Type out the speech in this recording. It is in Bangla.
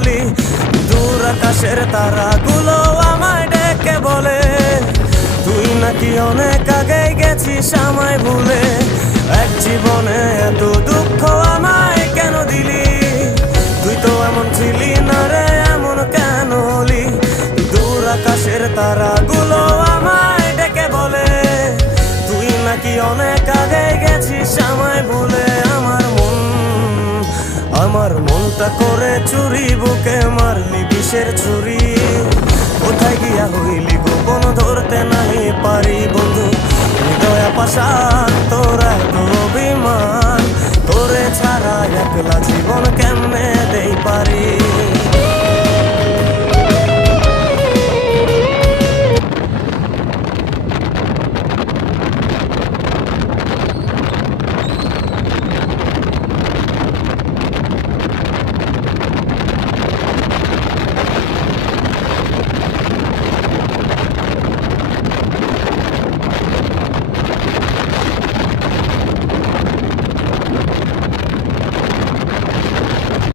বলি। দূর আকাশের তারাগুলো আমায় ডেকে বলে, তুই নাকি অনেক আগে গেছিস আমায় ভুলে। এক জীবনে এত দুঃখ আমায় কেন দিলি, তুই তো এমন ছিলি না রে, এমন কেন হলি। দূর আকাশের তারাগুলো আমায় ডেকে বলে, তুই নাকি অনেক আগে গেছিস আমায় ভুলে। আমার মনটা করে চুরি, বুকে মারলি বিষের ছুরি। কোথায় গিয়া হইলি গোপন ধরতে নাই পারি বন্ধু, হৃদয় পাশা